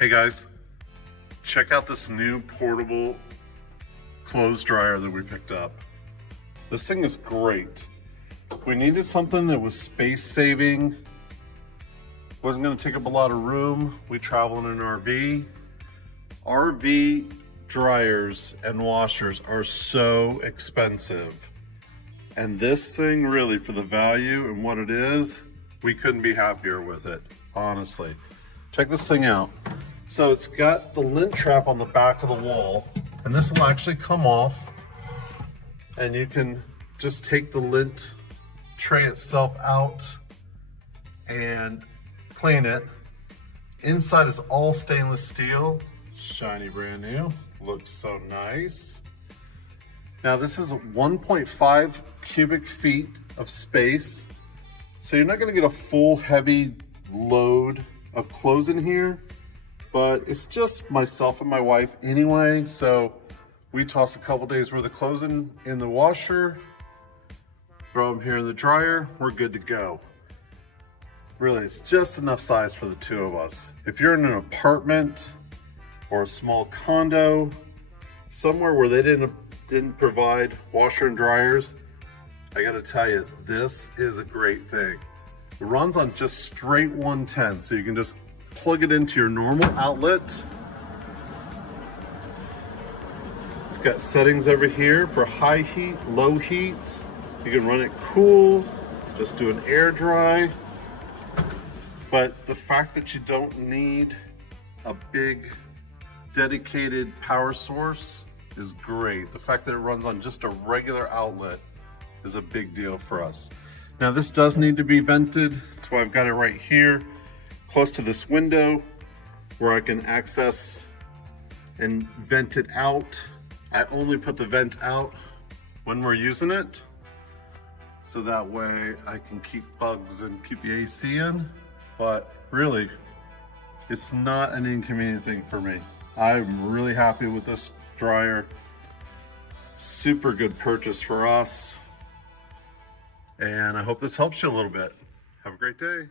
Hey guys, check out this new portable clothes dryer that we picked up. This thing is great. We needed something that was space saving, wasn't going to take up a lot of room. We travel in an RV. RV dryers and washers are so expensive. And this thing really, for the value and what it is, we couldn't be happier with it, honestly. Check this thing out. So it's got the lint trap on the back of the wall, and this will actually come off, and you can just take the lint tray itself out and clean it. Inside is all stainless steel, shiny brand new, looks so nice. Now this is 1.5 cubic feet of space, so you're not going to get a full heavy load of clothes in here, but it's just myself and my wife anyway, so we toss a couple days worth of clothes in the washer, throw them here in the dryer, we're good to go. Really, it's just enough size for the two of us. If you're in an apartment or a small condo, somewhere where they didn't provide washer and dryers, I gotta tell you, this is a great thing. It runs on just straight 110, so you can just plug it into your normal outlet. It's got settings over here for high heat, low heat. You can run it cool, just do an air dry. But the fact that you don't need a big dedicated power source is great. The fact that it runs on just a regular outlet is a big deal for us. Now this does need to be vented. That's why I've got it right here, close to this window where I can access and vent it out. I only put the vent out when we're using it, so that way I can keep bugs and keep the AC in. But really, it's not an inconvenient thing for me. I'm really happy with this dryer. Super good purchase for us. And I hope this helps you a little bit. Have a great day.